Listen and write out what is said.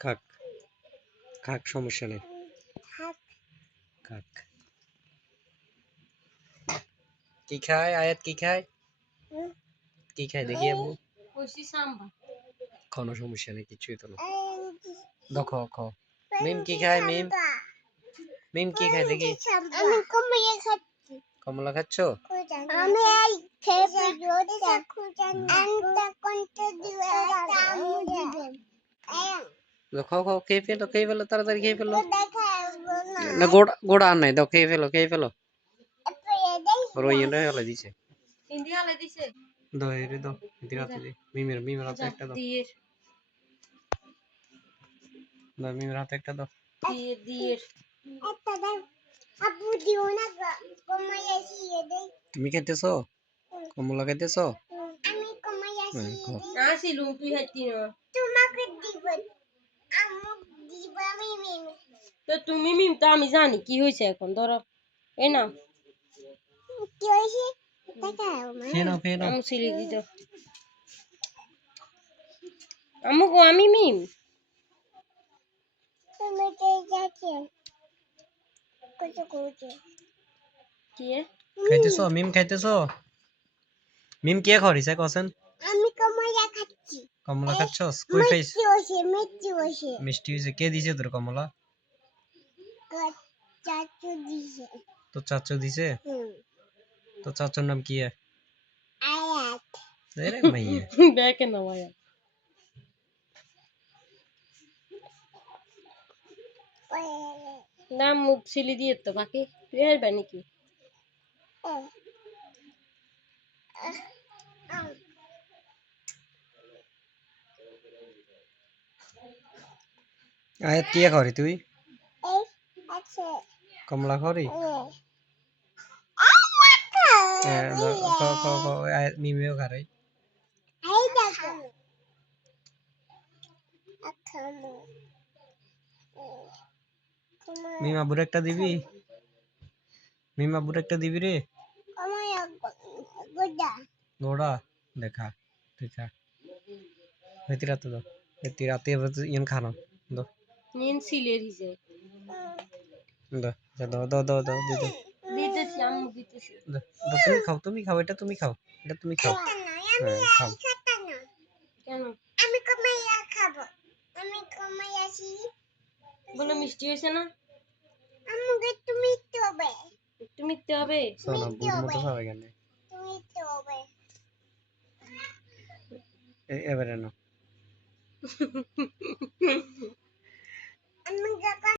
খাক খাক সমস্যা নেই খাক কি খায় আয়াত কি খায় দেখি আব্বু কোনো সমস্যা নেই কিছুই তো না দেখো খ মিম কি খায় মিম কি খায় দেখি আমি কমলা খাচ্ছি কমলা খাচ্ছ আমি এই খেয়ে রোদটা আনটা কোনটা দিবে আমু দিবেন খাও খাও খেয়ে ফেলো তাড়াতাড়ি খেয়ে ফেলো দেখাবো না না গোড়া আর নাই দাও খেয়ে ফেলো রই এনে হলে দিছে দাও এরে দাও দিরাতে দি মিমের হাতে একটা দাও দাও মিমের হাতে একটা দাও একটা দাও আপু দিও না কমলা এসে দেই তুমি খাইতেছো কমলা খাইতেছো আমি কমলা এসে খাও তোমাকে দিব আমু দিব মিমি তো তুমি মিম তো আমি জানি কি হয়েছে এখন ধরো এই না কি হইছে দেখাও মা খেয়ে নাও আমু সিলি দিত আমু গো আমি মিম তুমি কে যাচ্ছে কত কোচে কি খাইতেছো মিম খাইতেছো মিম কে খরিছে কছেন আমি কমলা খাচ্ছি কমলা খাচ্ছস কই খাইছ মিষ্টি হইছে মিষ্টি হইছে কে দিছে তোর কমলা চাচু দিছে তো চাচু দিছে তো চাচুর নাম কি আয়াত আরে মাইয়া ব্যাকে না ভাইয়া না মুখ সিলি দিয়ে তো বাকি তুই আসবে নাকি আয়াত কি খরি তুই এই আছে কমলা খরি আয়াত মিমিও খারে এই দেখো আখামো মিমা বুড়ে একটা দিবি মিমা বুড়ে একটা দিবি রে কমলা গোদা গোড়া দেখা তুই খা হইতি রাতে দাও হইতি রাতে ইয়ান খানো দাও নিন সিলে দিছে দাও দিতেছি আম্মু দিতেছি তুমি খাও এটা তুমি খাও হ্যাঁ খাও খাতা না কেন আমি কমলা খাবো আমি কমলা আসি বলে মিষ্টি হয়েছে না আমাকে তুমি তবে একটু মিথ্যে হবে সোনা বুড় মতো খাবে কেন তুমি তবে এবারে না